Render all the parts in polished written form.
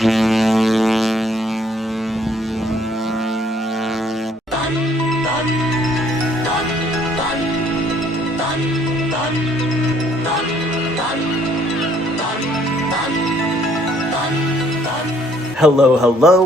Hello,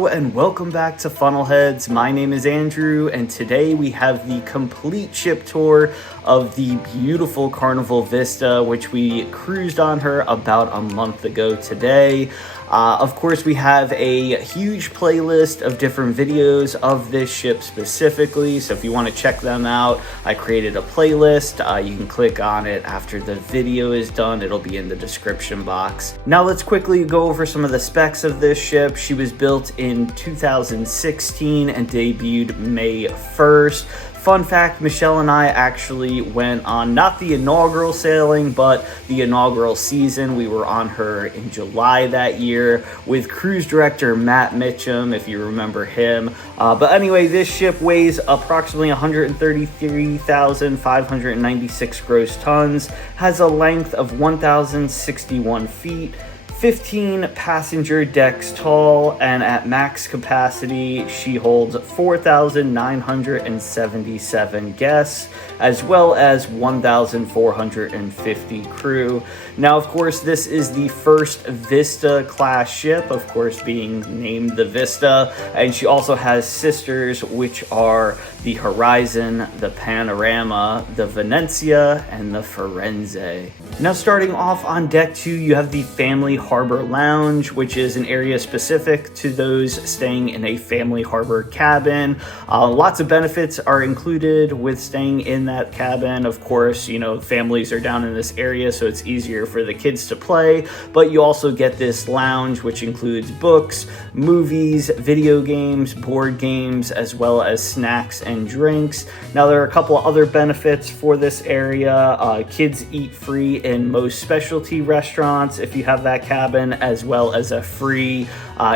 and welcome back to Funnelheads. My name is Andrew, and today we have the complete ship tour of the beautiful Carnival Vista, which we cruised on her about a month ago today. Of course, we have a huge playlist of different videos of this ship specifically, so if you want to check them out, I created a playlist. You can click on it after the video is done. It'll be in the description box. Now let's quickly go over some of the specs of this ship. She was built in 2016 and debuted May 1st. Fun fact, Michelle and I actually went on not the inaugural sailing, but the inaugural season. We were on her in July that year with cruise director Matt Mitchum, if you remember him. But anyway, this ship weighs approximately 133,596 gross tons, has a length of 1,061 feet, 15 passenger decks tall, and at max capacity, she holds 4,977 guests, as well as 1,450 crew. Now, of course, this is the first Vista class ship, of course, being named the Vista, and she also has sisters, which are the Horizon, the Panorama, the Venezia, and the Firenze. Now, starting off on deck 2, you have the Family Harbor Lounge, which is an area specific to those staying in a family harbor cabin. Lots of benefits are included with staying in that cabin. Of course, you know, families are down in this area, so it's easier for the kids to play, but you also get this lounge, which includes books, movies, video games, board games, as well as snacks and drinks. Now, there are a couple of other benefits for this area. Kids eat free in most specialty restaurants if you have that cabin, as well as a free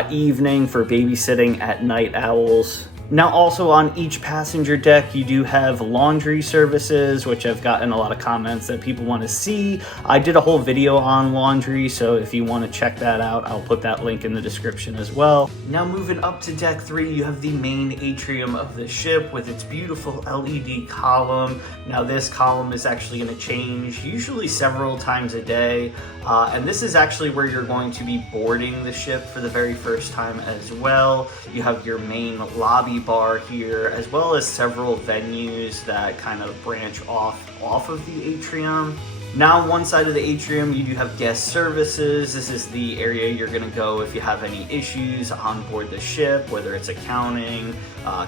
evening for babysitting at Night Owls. Now, also on each passenger deck, you do have laundry services, which I've gotten a lot of comments that people want to see. I did a whole video on laundry, so if you want to check that out, I'll put that link in the description as well. Now, moving up to deck 3, you have the main atrium of the ship with its beautiful LED column. Now, this column is actually going to change usually several times a day, and this is actually where you're going to be boarding the ship for the very first time as well. You have your main lobby bar here, as well as several venues that kind of branch off of the atrium. Now, on one side of the atrium, you do have guest services. This is the area you're going to go if you have any issues on board the ship, whether it's accounting,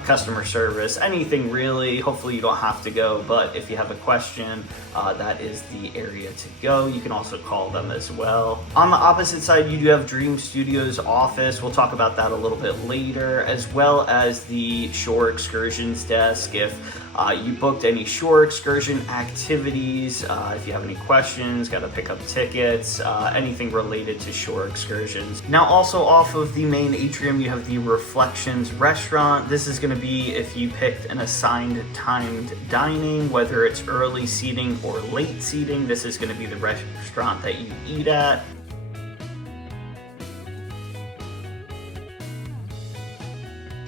customer service, anything really. Hopefully you don't have to go, but if you have a question, that is the area to go. You can also call them as well. On the opposite side, you do have Dream Studios office. We'll talk about that a little bit later, as well as the shore excursions desk. If you booked any shore excursion activities, if you have any questions, got to pick up tickets, anything related to shore excursions. Now, also off of the main atrium, you have the Reflections restaurant. This is going to be if you picked an assigned timed dining, whether it's early seating or late seating. This is going to be the restaurant that you eat at.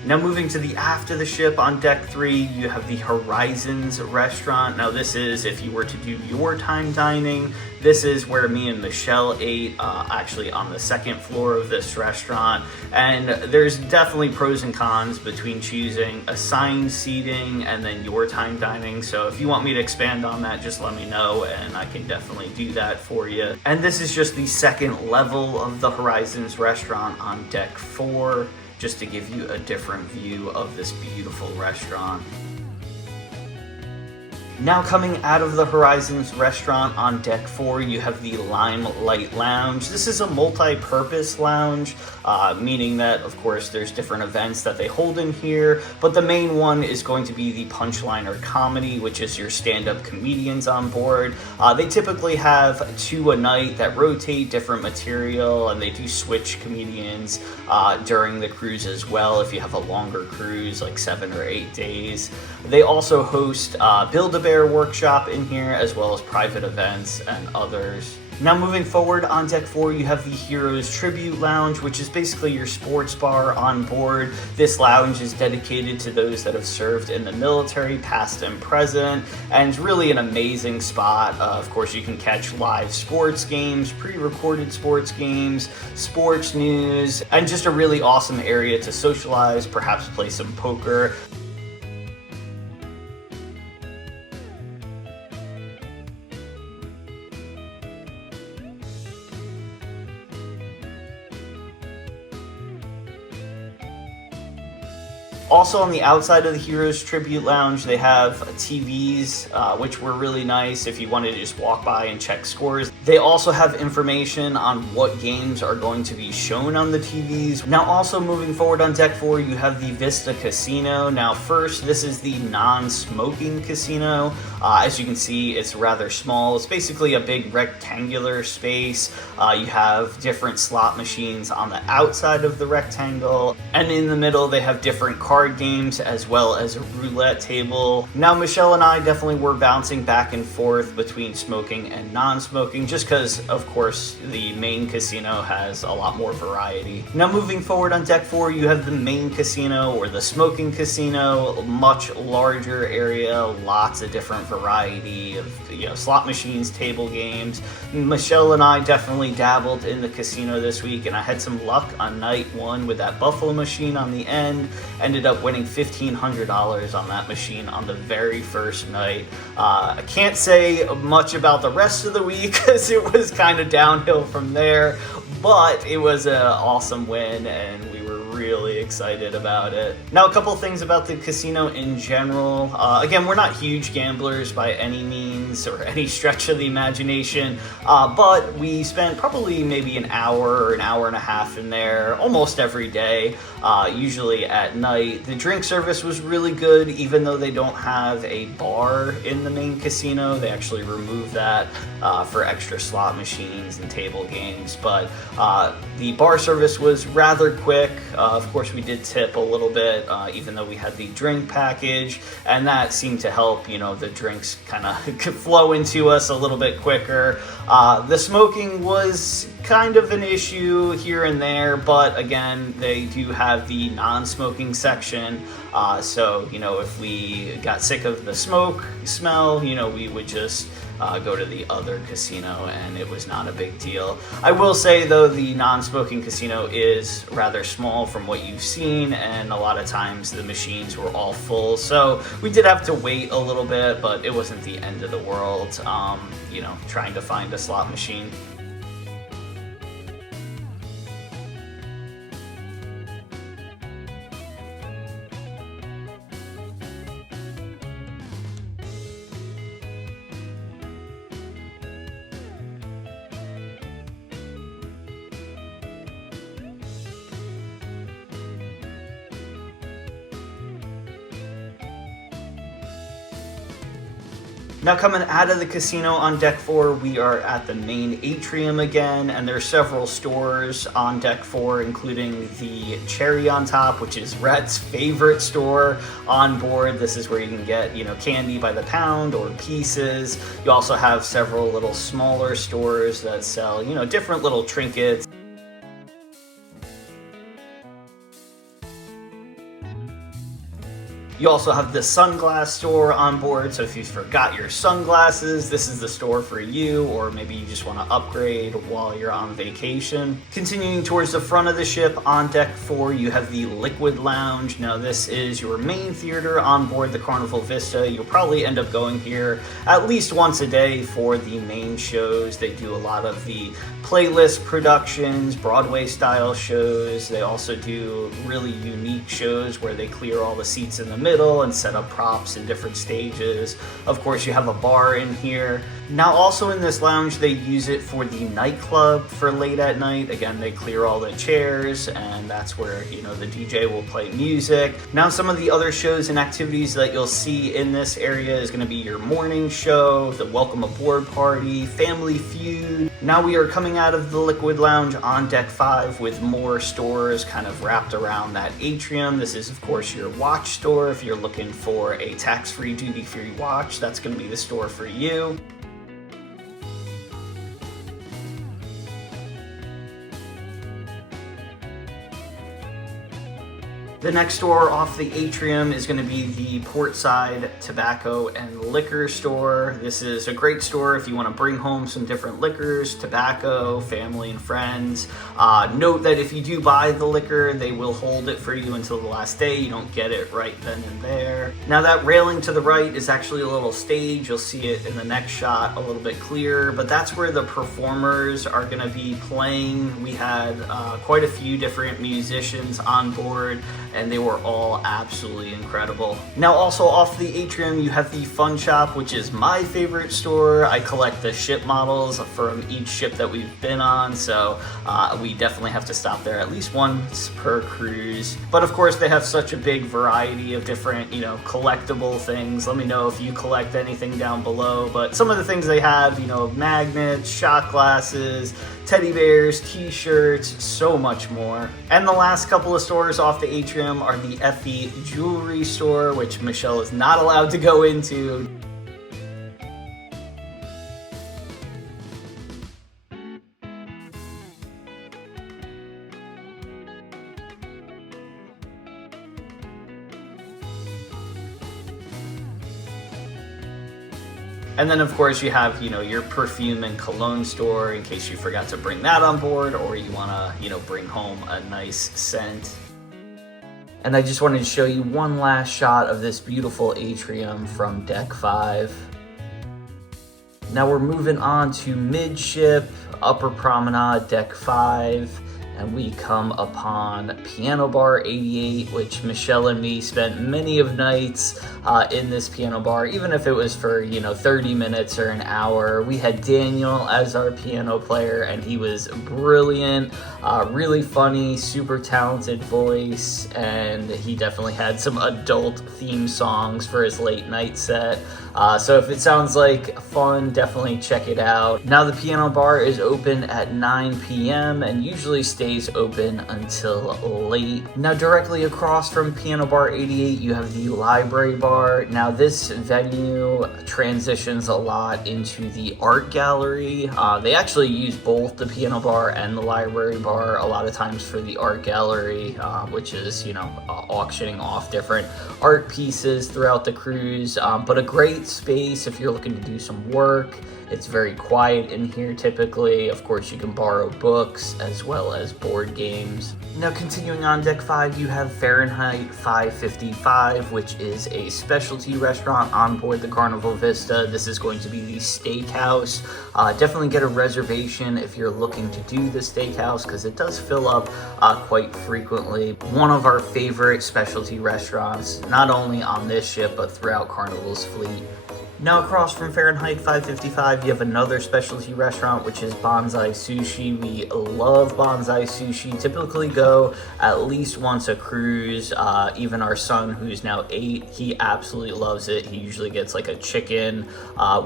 Now, moving to the aft of the ship on deck 3, you have the Horizons restaurant. Now, this is if you were to do your time dining. This is where me and Michelle ate, actually on the second floor of this restaurant. And there's definitely pros and cons between choosing assigned seating and then your time dining. So if you want me to expand on that, just let me know and I can definitely do that for you. And this is just the second level of the Horizons restaurant on deck 4. Just to give you a different view of this beautiful restaurant. Now, coming out of the Horizons restaurant on deck 4, you have the Limelight Lounge. This is a multi-purpose lounge, meaning that, of course, there's different events that they hold in here, but the main one is going to be the Punchliner Comedy, which is your stand-up comedians on board. They typically have 2 a night that rotate different material, and they do switch comedians during the cruise as well if you have a longer cruise, like 7 or 8 days. They also host Build-A-Bear workshop in here, as well as private events and others. Now moving forward on deck 4, you have the Heroes Tribute Lounge, which is basically your sports bar on board. This lounge is dedicated to those that have served in the military, past and present, and it's really an amazing spot. Of course, you can catch live sports games, pre-recorded sports games, sports news, and just a really awesome area to socialize, perhaps play some poker. Also on the outside of the Heroes Tribute Lounge, they have TVs, which were really nice if you wanted to just walk by and check scores. They also have information on what games are going to be shown on the TVs. Now also moving forward on deck 4, you have the Vista Casino. Now first, this is the non-smoking casino. As you can see, it's rather small. It's basically a big rectangular space. You have different slot machines on the outside of the rectangle, and in the middle they have different card games as well as a roulette table. Now Michelle and I definitely were bouncing back and forth between smoking and non-smoking, just because of course the main casino has a lot more variety. Now moving forward on deck 4, you have the main casino, or the smoking casino. Much larger area, lots of different variety of slot machines, table games. Michelle and I definitely dabbled in the casino this week, and I had some luck on night 1 with that buffalo machine on the end. Ended up winning $1,500 on that machine on the very first night. I can't say much about the rest of the week because it was kind of downhill from there, but it was an awesome win and we were really excited about it. Now a couple things about the casino in general. Again, we're not huge gamblers by any means or any stretch of the imagination, but we spent probably maybe an hour or an hour and a half in there almost every day, usually at night. The drink service was really good, even though they don't have a bar in the main casino. They actually removed that for extra slot machines and table games, but the bar service was rather quick. Of course, we did tip a little bit, even though we had the drink package, and that seemed to help, the drinks kind of flow into us a little bit quicker. The smoking was kind of an issue here and there, but again, they do have the non-smoking section. So, if we got sick of the smoke smell, we would just go to the other casino, and it was not a big deal. I will say though, the non-smoking casino is rather small from what you've seen, and a lot of times the machines were all full, so we did have to wait a little bit, but it wasn't the end of the world, trying to find a slot machine. Now coming out of the casino on deck 4, we are at the main atrium again, and there are several stores on deck 4, including the Cherry on Top, which is Rhett's favorite store on board. This is where you can get, candy by the pound or pieces. You also have several little smaller stores that sell, different little trinkets. You also have the sunglass store on board, so if you forgot your sunglasses, this is the store for you, or maybe you just want to upgrade while you're on vacation. Continuing towards the front of the ship, on deck 4, you have the Liquid Lounge. Now this is your main theater on board the Carnival Vista. You'll probably end up going here at least once a day for the main shows. They do a lot of the playlist productions, Broadway style shows. They also do really unique shows where they clear all the seats in the middle and set up props in different stages. Of course, you have a bar in here. Now also in this lounge, they use it for the nightclub for late at night. Again, they clear all the chairs, and that's where, the DJ will play music. Now some of the other shows and activities that you'll see in this area is going to be your morning show, the welcome aboard party, Family Feud. Now we are coming out of the Liquid Lounge on deck 5 with more stores kind of wrapped around that atrium. This is of course your watch store. If you're looking for a tax-free, duty-free watch, that's going to be the store for you. The next store off the Atrium is going to be the Portside Tobacco and Liquor store. This is a great store if you want to bring home some different liquors, tobacco, family and friends. Note that if you do buy the liquor, they will hold it for you until the last day. You don't get it right then and there. Now that railing to the right is actually a little stage. You'll see it in the next shot a little bit clearer, but that's where the performers are going to be playing. We had quite a few different musicians on board, and they were all absolutely incredible. Now also off the Atrium, you have the Fun Shop, which is my favorite store. I collect the ship models from each ship that we've been on, so we definitely have to stop there at least once per cruise. But of course, they have such a big variety of different, collectible things. Let me know if you collect anything down below, but some of the things they have, magnets, shot glasses, teddy bears, t-shirts, so much more. And the last couple of stores off the Atrium are the Effie Jewelry store, which Michelle is not allowed to go into. And then of course you have, your perfume and cologne store in case you forgot to bring that on board, or you wanna, bring home a nice scent. And I just wanted to show you one last shot of this beautiful Atrium from Deck 5. Now we're moving on to midship, upper promenade, Deck 5. And we come upon Piano Bar 88, which Michelle and me spent many of nights in this piano bar, even if it was for, 30 minutes or an hour. We had Daniel as our piano player, and he was brilliant, really funny, super talented voice, and he definitely had some adult theme songs for his late night set. So if it sounds like fun, definitely check it out. Now the piano bar is open at 9 p.m. and usually stays open until late. Now directly across from Piano Bar 88, you have the Library Bar. Now this venue transitions a lot into the art gallery. They actually use both the piano bar and the library bar a lot of times for the art gallery, which is, auctioning off different art pieces throughout the cruise, but a great space if you're looking to do some work. It's very quiet in here typically. Of course, you can borrow books as well as board games. Now continuing on Deck 5, you have Fahrenheit 555, which is a specialty restaurant on board the Carnival Vista. This is going to be the Steakhouse. Definitely get a reservation if you're looking to do the Steakhouse, because it does fill up quite frequently. One of our favorite specialty restaurants, not only on this ship, but throughout Carnival's fleet. Now across from Fahrenheit 555, you have another specialty restaurant, which is Bonsai Sushi. We love Bonsai Sushi, typically go at least once a cruise. Even our son, who's now 8, he absolutely loves it. He usually gets like a chicken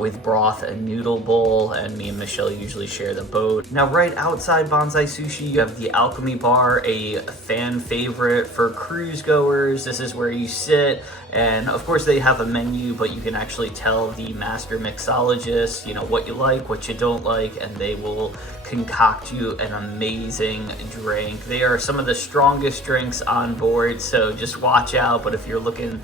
with broth and noodle bowl, and me and Michelle usually share the boat. Now right outside Bonsai Sushi, you have the Alchemy Bar, a fan favorite for cruise goers. This is where you sit, and of course they have a menu, but you can actually tell the master mixologist, what you like, what you don't like, and they will concoct you an amazing drink. They are some of the strongest drinks on board, so just watch out. But if you're looking,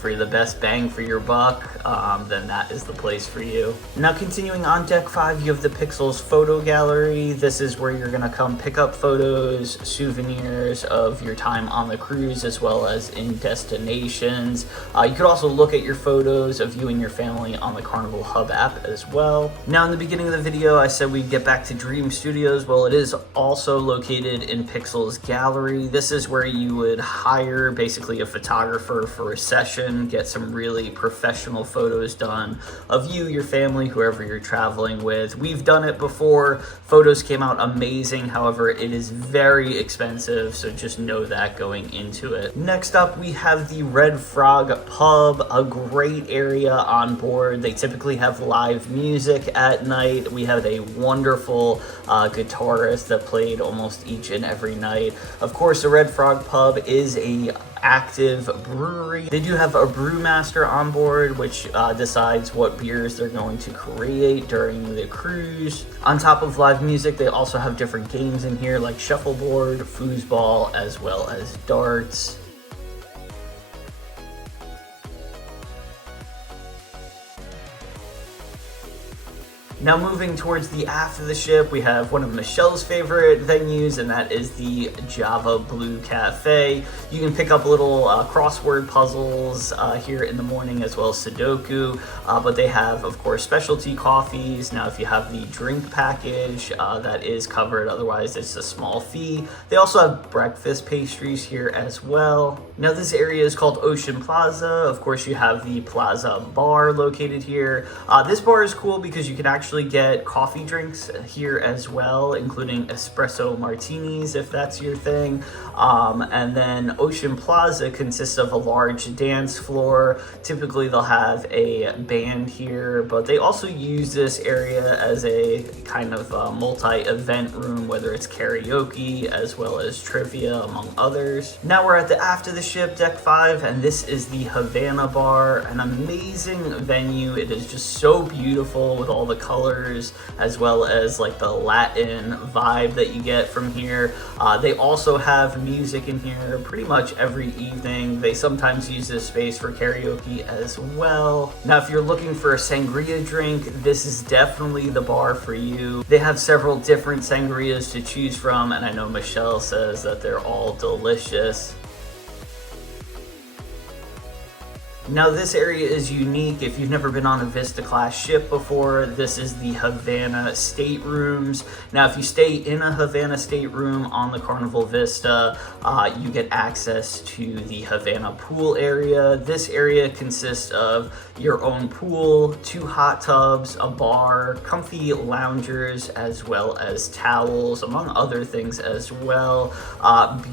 for the best bang for your buck, then that is the place for you. Now continuing on Deck 5, you have the Pixels Photo Gallery. This is where you're gonna come pick up photos, souvenirs of your time on the cruise, as well as in destinations. You could also look at your photos of you and your family on the Carnival Hub app as well. Now in the beginning of the video, I said we'd get back to Dream Studios. Well, it is also located in Pixels Gallery. This is where you would hire basically a photographer for a session, get some really professional photos done of you, your family, whoever you're traveling with. We've done it before. Photos came out amazing. However, it is very expensive, so just know that going into it. Next up, we have the Red Frog Pub, a great area on board. They typically have live music at night. We have a wonderful guitarist that played almost each and every night. Of course, the Red Frog Pub is a active brewery. They do have a brewmaster on board, which decides what beers they're going to create during the cruise. On top of live music, they also have different games in here like shuffleboard, foosball, as well as darts. Now moving towards the aft of the ship, we have one of Michelle's favorite venues, and that is the Java Blue Cafe. You can pick up little crossword puzzles here in the morning, as well as Sudoku, but they have, of course, specialty coffees. Now, if you have the drink package, that is covered, otherwise it's a small fee. They also have breakfast pastries here as well. Now, this area is called Ocean Plaza. Of course, you have the Plaza Bar located here. This bar is cool because you can actually get coffee drinks here as well, including espresso martinis, if that's your thing. And then Ocean Plaza consists of a large dance floor. Typically, they'll have a band here, but they also use this area as a kind of multi-event room, whether it's karaoke as well as trivia, among others. Now we're at the aft of the ship, deck 5, and this is the Havanna Bar, an amazing venue. It is just so beautiful with all the colors, as well as like the Latin vibe that you get from here. They also have music in here pretty much every evening. They sometimes use this space for karaoke as well. Now, if you're looking for a sangria drink, this is definitely the bar for you. They have several different sangrias to choose from, and I know Michelle says that they're all delicious. Now, this area is unique. If you've never been on a Vista class ship before, this is the Havanna staterooms. Now, if you stay in a Havanna stateroom on the Carnival Vista, you get access to the Havanna pool area. This area consists of your own pool, 2 hot tubs, a bar, comfy loungers, as well as towels, among other things as well.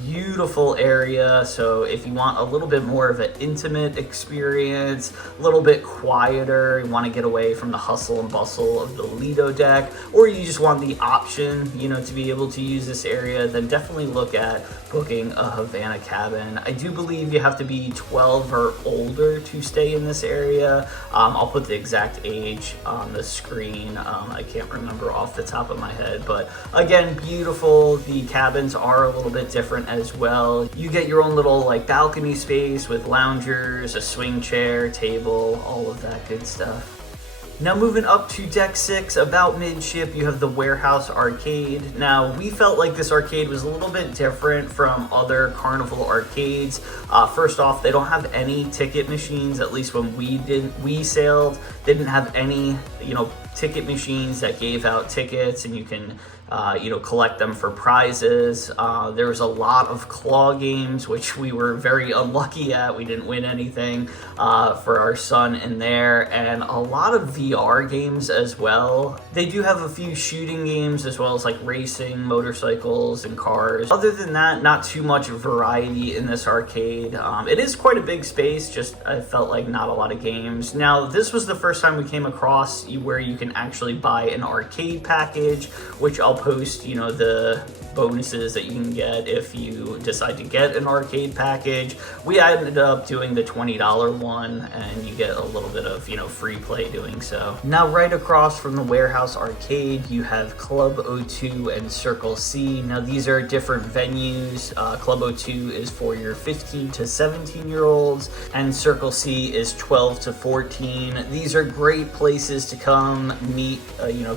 Beautiful area. So if you want a little bit more of an intimate experience, a little bit quieter, you want to get away from the hustle and bustle of the Lido deck, or you just want the option, to be able to use this area, then definitely look at booking a Havanna cabin. I do believe you have to be 12 or older to stay in this area. I'll put the exact age on the screen. I can't remember off the top of my head, but again, beautiful. The cabins are a little bit different as well. You get your own little like balcony space with loungers, a swing chair, table, all of that good stuff. Now moving up to deck 6, about midship, you have the Warehouse Arcade. Now, we felt like this arcade was a little bit different from other Carnival arcades. First off, they don't have any ticket machines, at least when we sailed. They didn't have any, ticket machines that gave out tickets and you can collect them for prizes. There was a lot of claw games, which we were very unlucky at. We didn't win anything for our son in there, and a lot of VR games as well. They do have a few shooting games as well as like racing, motorcycles, and cars. Other than that, not too much variety in this arcade. It is quite a big space, just I felt like not a lot of games. Now, this was the first time we came across where you can actually buy an arcade package, which I'll post, the bonuses that you can get if you decide to get an arcade package. We ended up doing the $20 one, and you get a little bit of, free play doing so. Now, right across from the Warehouse Arcade, you have Club O2 and Circle C. Now, these are different venues. Club O2 is for your 15 to 17 year olds, and Circle C is 12 to 14. These are great places to come meet,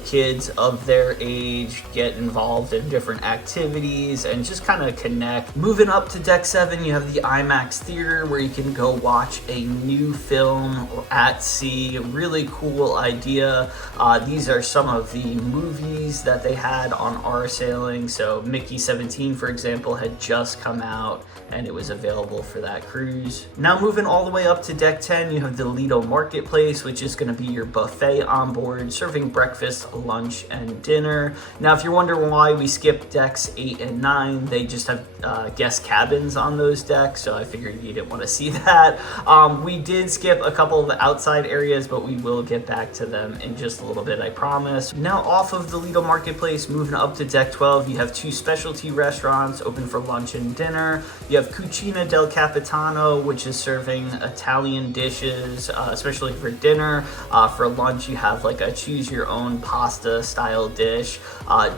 kids of their age, get involved in different activities, and just kind of connect. Moving up to deck 7, you have the IMAX Theatre, where you can go watch a new film at sea. Really cool idea. These are some of the movies that they had on our sailing. So Mickey 17, for example, had just come out, and it was available for that cruise. Now moving all the way up to deck 10, you have the Lido Marketplace, which is going to be your buffet on board, serving breakfast, lunch, and dinner. Now, if you're wondering why we skipped decks 8 and 9, they just have guest cabins on those decks, so I figured you didn't want to see that. We did skip a couple of the outside areas, but we will get back to them in just a little bit, I promise. Now, off of the Lido Marketplace, moving up to deck 12, you have 2 specialty restaurants open for lunch and dinner. You have Cucina del Capitano, which is serving Italian dishes, especially for dinner. For lunch, you have like a choose your own pasta style dish.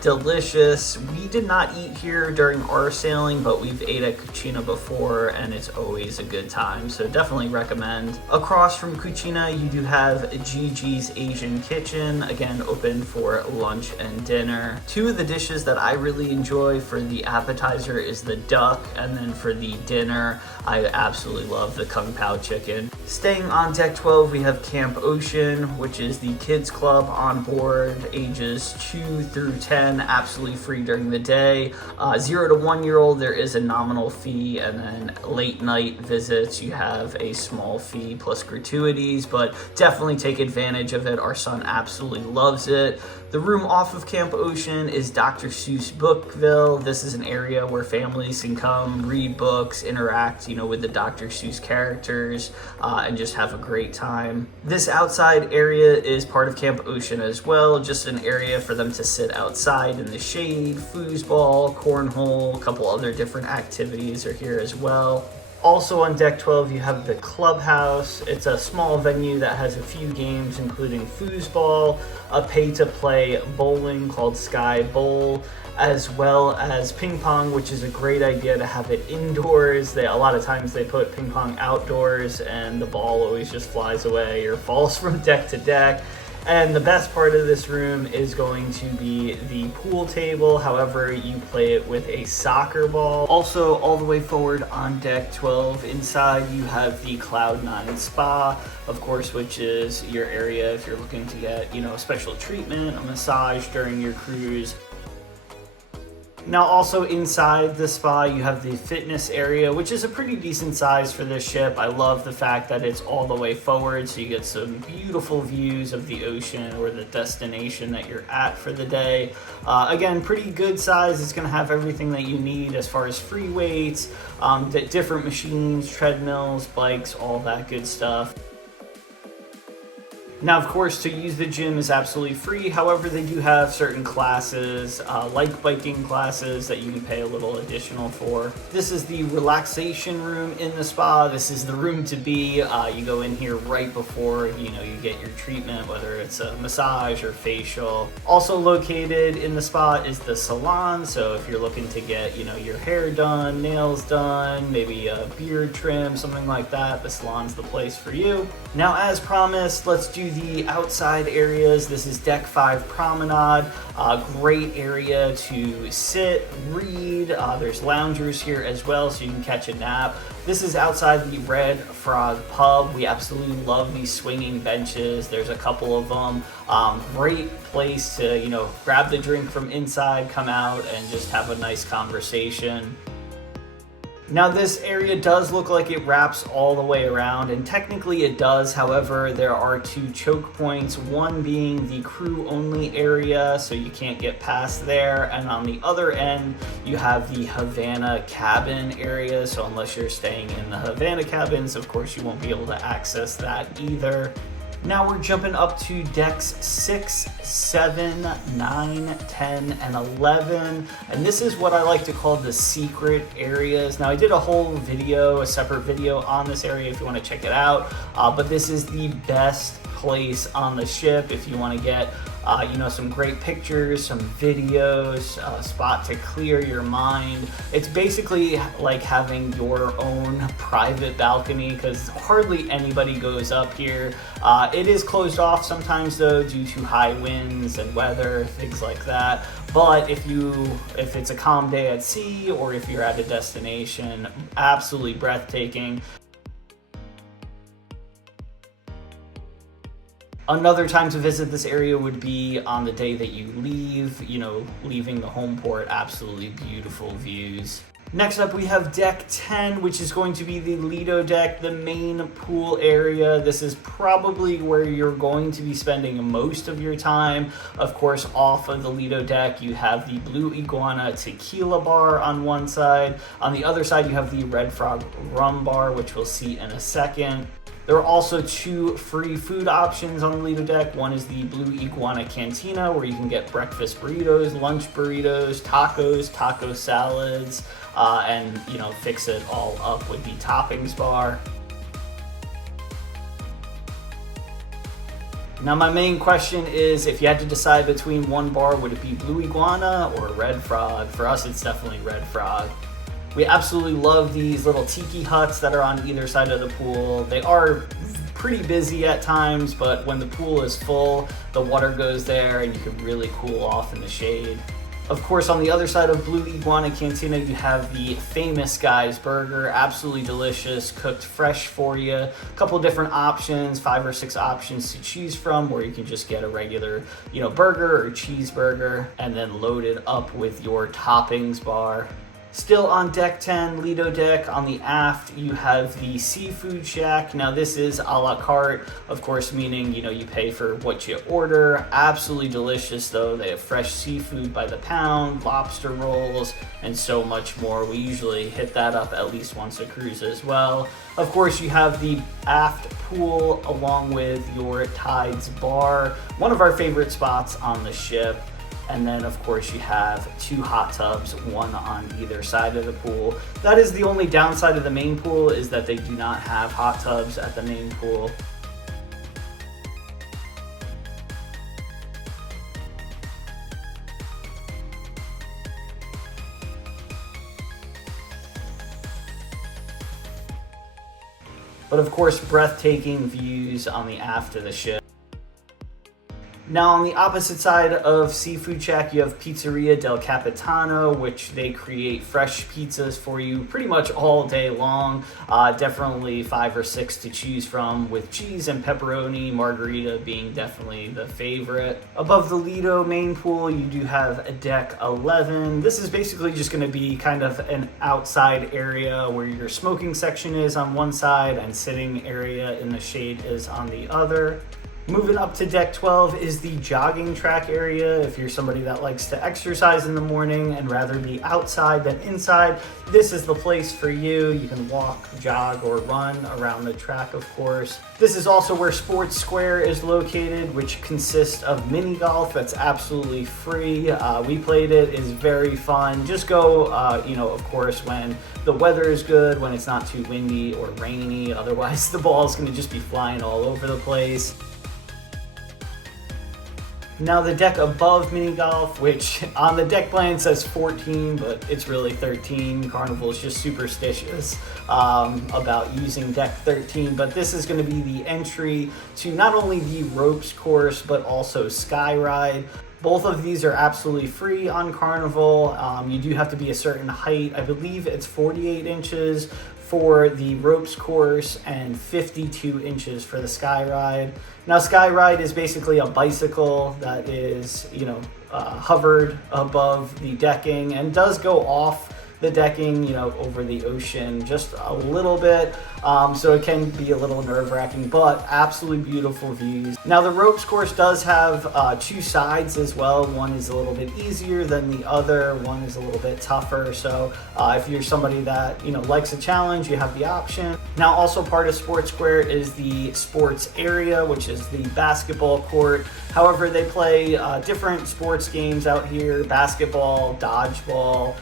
Delicious. We did not eat here during our sailing, but we've ate at Cucina before and it's always a good time, so definitely recommend. Across from Cucina, you do have JiJi's Asian Kitchen, again open for lunch and dinner. Two of the dishes that I really enjoy for the appetizer is the duck, and then for the dinner, I absolutely love the Kung Pao chicken. Staying on deck 12, we have Camp Ocean, which is the kids club on board, ages 2 through 10, absolutely free during the day. 0 to 1 year old, there is a nominal fee, and then late night visits, you have a small fee plus gratuities, but definitely take advantage of it. Our son absolutely loves it. The room off of Camp Ocean is Dr. Seuss Bookville. This is an area where families can come, read books, interact, with the Dr. Seuss characters, and just have a great time. This outside area is part of Camp Ocean as well, just an area for them to sit outside in the shade, foosball, cornhole, a couple other different activities are here as well. Also on deck 12, you have the Clubhouse. It's a small venue that has a few games, including foosball, a pay-to-play bowling called Sky Bowl, as well as ping pong, which is a great idea to have it indoors. A lot of times they put ping pong outdoors and the ball always just flies away or falls from deck to deck. And the best part of this room is going to be the pool table. However, you play it with a soccer ball. Also, all the way forward on deck 12, inside you have the Cloud9 Spa, of course, which is your area if you're looking to get, a special treatment, a massage during your cruise. Now also inside the spa, you have the fitness area, which is a pretty decent size for this ship. I love the fact that it's all the way forward, so you get some beautiful views of the ocean or the destination that you're at for the day. Again, pretty good size. It's going to have everything that you need as far as free weights, different machines, treadmills, bikes, all that good stuff. Now, of course, to use the gym is absolutely free. However, they do have certain classes, like biking classes, that you can pay a little additional for. This is the relaxation room in the spa. This is the room to be. You go in here right before, you get your treatment, whether it's a massage or facial. Also located in the spa is the salon. So if you're looking to get, your hair done, nails done, maybe a beard trim, something like that, the salon's the place for you. Now, as promised, let's do the outside areas. This is deck 5 promenade, a great area to sit, read. There's loungers here as well, so you can catch a nap. This is outside the Red Frog Pub. We absolutely love these swinging benches. There's a couple of them. Great place to, grab the drink from inside, come out, and just have a nice conversation. Now this area does look like it wraps all the way around, and technically it does. However, there are 2 choke points, one being the crew only area, so you can't get past there, and on the other end you have the Havanna cabin area, so unless you're staying in the Havanna cabins, of course you won't be able to access that either. Now we're jumping up to decks 6, 7, 9, 10, and 11. And this is what I like to call the secret areas. Now I did a whole video, a separate video on this area if you want to check it out. But this is the best place on the ship if you want to get some great pictures, some videos, a spot to clear your mind. It's basically like having your own private balcony because hardly anybody goes up here. It is closed off sometimes though due to high winds and weather, things like that. But if it's a calm day at sea or if you're at a destination, absolutely breathtaking. Another time to visit this area would be on the day that you leave, leaving the home port. Absolutely beautiful views. Next up, we have deck 10, which is going to be the Lido deck, the main pool area. This is probably where you're going to be spending most of your time. Of course, off of the Lido deck, you have the Blue Iguana Tequila Bar on one side. On the other side, you have the Red Frog Rum Bar, which we'll see in a second. There are also 2 free food options on the Lido deck. One is the Blue Iguana Cantina, where you can get breakfast burritos, lunch burritos, tacos, taco salads, and fix it all up with the toppings bar. Now my main question is, if you had to decide between one bar, would it be Blue Iguana or Red Frog? For us, it's definitely Red Frog. We absolutely love these little tiki huts that are on either side of the pool. They are pretty busy at times, but when the pool is full, the water goes there and you can really cool off in the shade. Of course, on the other side of Blue Iguana Cantina, you have the famous Guy's Burger, absolutely delicious, cooked fresh for you. A couple different options, 5 or 6 options to choose from, where you can just get a regular, burger or cheeseburger, and then load it up with your toppings bar. Still on deck 10, Lido deck, on the aft, you have the Seafood Shack. Now this is a la carte, of course, meaning, you pay for what you order. Absolutely delicious though. They have fresh seafood by the pound, lobster rolls, and so much more. We usually hit that up at least once a cruise as well. Of course, you have the aft pool along with your Tides Bar, one of our favorite spots on the ship. And then, of course, you have 2 hot tubs, one on either side of the pool. That is the only downside of the main pool, is that they do not have hot tubs at the main pool. But of course, breathtaking views on the aft of the ship. Now on the opposite side of Seafood Shack, you have Pizzeria del Capitano, which they create fresh pizzas for you pretty much all day long. Definitely 5 or 6 to choose from, with cheese and pepperoni, margarita being definitely the favorite. Above the Lido main pool, you do have deck 11. This is basically just going to be kind of an outside area where your smoking section is on one side and sitting area in the shade is on the other. Moving up to deck 12 is the jogging track area. If you're somebody that likes to exercise in the morning and rather be outside than inside, this is the place for you. You can walk, jog, or run around the track, of course. This is also where Sports Square is located, which consists of mini golf that's absolutely free. We played it, it's very fun. Just go, of course, when the weather is good, when it's not too windy or rainy. Otherwise, the ball's gonna just be flying all over the place. Now the deck above mini golf, which on the deck plan says 14, but it's really 13. Carnival is just superstitious about using deck 13, but this is going to be the entry to not only the ropes course, but also Sky Ride. Both of these are absolutely free on Carnival. You do have to be a certain height. I believe it's 48 inches for the ropes course and 52 inches for the Sky Ride. Now, Sky Ride is basically a bicycle that is, hovered above the decking and does go off the decking, over the ocean just a little bit. So it can be a little nerve-wracking, but absolutely beautiful views. Now the ropes course does have 2 sides as well. One is a little bit easier than the other. One is a little bit tougher. So if you're somebody that, likes a challenge, you have the option. Now also part of Sports Square is the sports area, which is the basketball court. However, they play different sports games out here: basketball, dodgeball,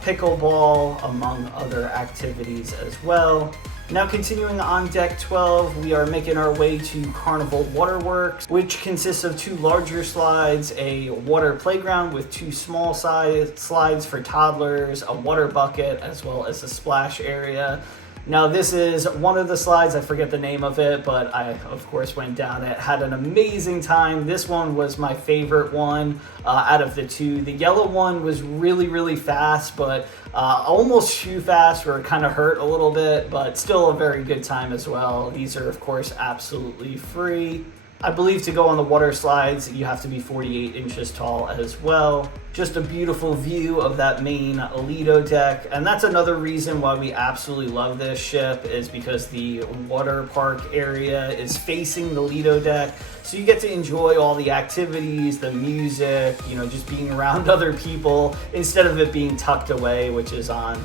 pickleball, among other activities as well. Now continuing on deck 12, we are making our way to Carnival Waterworks, which consists of 2 larger slides, a water playground with 2 small size slides for toddlers, a water bucket, as well as a splash area. Now this is one of the slides, I forget the name of it, but I of course went down it, had an amazing time. This one was my favorite one out of the 2. The yellow one was really, really fast, but almost too fast where it kind of hurt a little bit, but still a very good time as well. These are of course absolutely free. I believe to go on the water slides, you have to be 48 inches tall as well. Just a beautiful view of that main Lido deck. And that's another reason why we absolutely love this ship, is because the Waterpark area is facing the Lido deck. So you get to enjoy all the activities, the music, just being around other people instead of it being tucked away, which is on,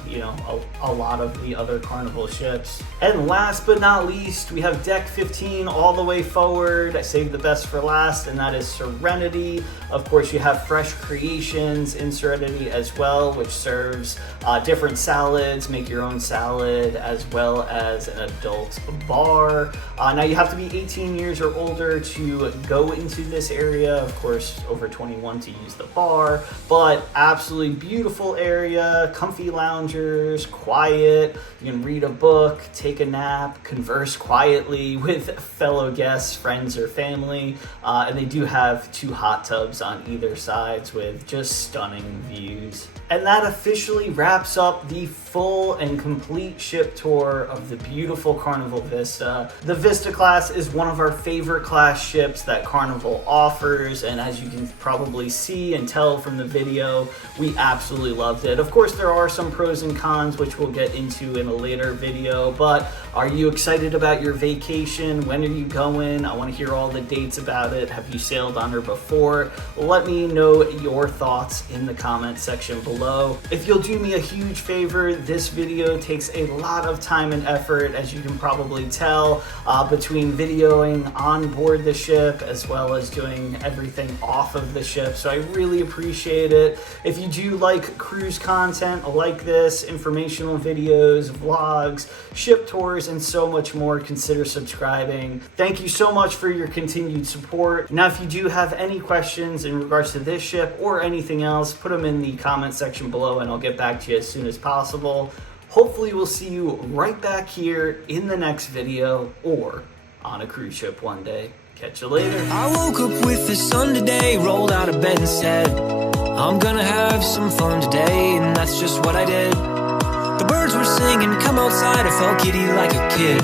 a lot of the other Carnival ships. And last but not least, we have deck 15 all the way forward. I saved the best for last, and that is Serenity. Of course, you have fresh creation Kitchens in Serenity as well, which serves different salads, make your own salad, as well as an adult bar. Now you have to be 18 years or older to go into this area, of course over 21 to use the bar, but absolutely beautiful area, comfy loungers, quiet, you can read a book, take a nap, converse quietly with fellow guests, friends, or family, and they do have 2 hot tubs on either sides with just stunning views. And that officially wraps up the full and complete ship tour of the beautiful Carnival Vista. The Vista class is one of our favorite class ships that Carnival offers, and as you can probably see and tell from the video, we absolutely loved it. Of course, there are some pros and cons, which we'll get into in a later video, but are you excited about your vacation? When are you going? I want to hear all the dates about it. Have you sailed on her before? Let me know your thoughts in the comment section below. If you'll do me a huge favor, this video takes a lot of time and effort, as you can probably tell, between videoing on board the ship as well as doing everything off of the ship, so I really appreciate it. If you do like cruise content like this, informational videos, vlogs, ship tours, and so much more, consider subscribing. Thank you so much for your continued support. Now, if you do have any questions in regards to this ship or anything else, put them in the comment section below and I'll get back to you as soon as possible. Hopefully we'll see you right back here in the next video or on a cruise ship one day. Catch you later. I woke up with the sun today, rolled out of bed and said, I'm gonna have some fun today, and that's just what I did. The birds were singing, come outside, I felt giddy like a kid.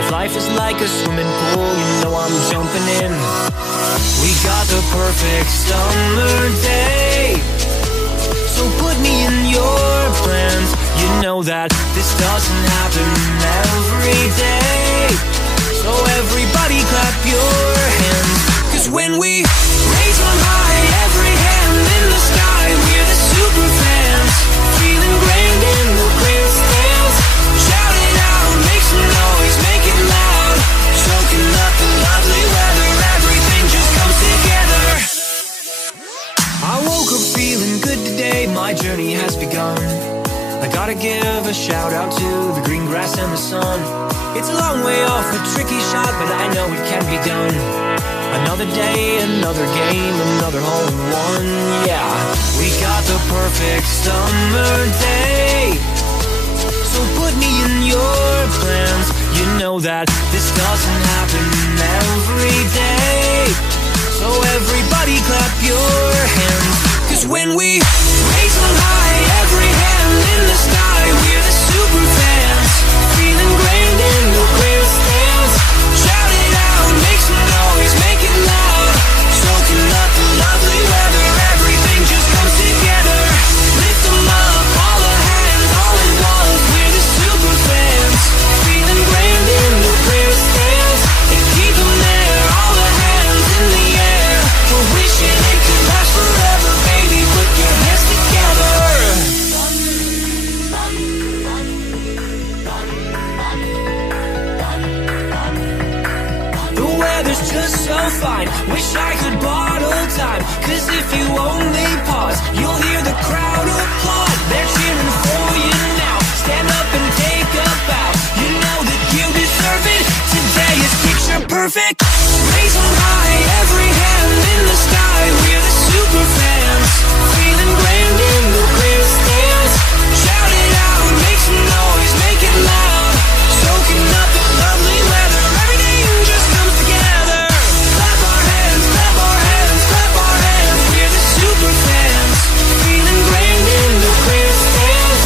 If life is like a swimming pool, you know I'm jumping in. We got the perfect summer day, so put me in your plans. You know that this doesn't happen every day, so everybody clap your hands. Cause when we raise on high, every hand in the sky, we're the super fans, feeling grand in the grandstands. Shout it out, make some noise, make it loud, soaking up the lovely weather, everything just comes together. I woke up feeling good today, my journey has begun. I gotta give a shout out to the green grass and the sun. It's a long way off, a tricky shot, but I know it can be done. Another day, another game, another hole in one. Yeah, we got the perfect summer day, so put me in your plans. You know that this doesn't happen every day, so everybody clap your hands. Cause when we raise on high, every hand in the sky, we're the super fans, feeling grand in the grandstands. Shout it out, make some noise, make it loud, soaking up the lovely weather, everything just comes together. Lift them up, all the hands, all at once, we're the super fans, feeling grand in the grandstands. And keep them there, all the hands in the air, we're wishing it could last forever, baby, put your hands together. The weather's just so fine, wish I could bottle time. Cause if you only pause, you'll hear the crowd applaud. They're cheering for you now, stand up and take a bow. You know that you deserve it, today is picture perfect. Raise on high, every hand in the sky, we're the super fans, feeling grand in the grandstands. Shout it out, make some noise, make it loud, soaking up the lovely weather, everything just comes together. Clap our hands, clap our hands, clap our hands, we're the super fans, feeling grand in the grandstands.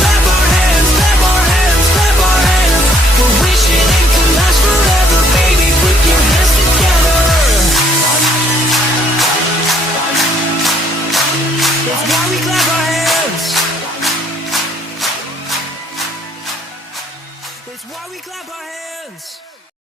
Clap our hands, clap our hands, clap our hands, we're wishing it could last forever, baby, put your hands together. That's why we clap our hands. That's why we clap our hands.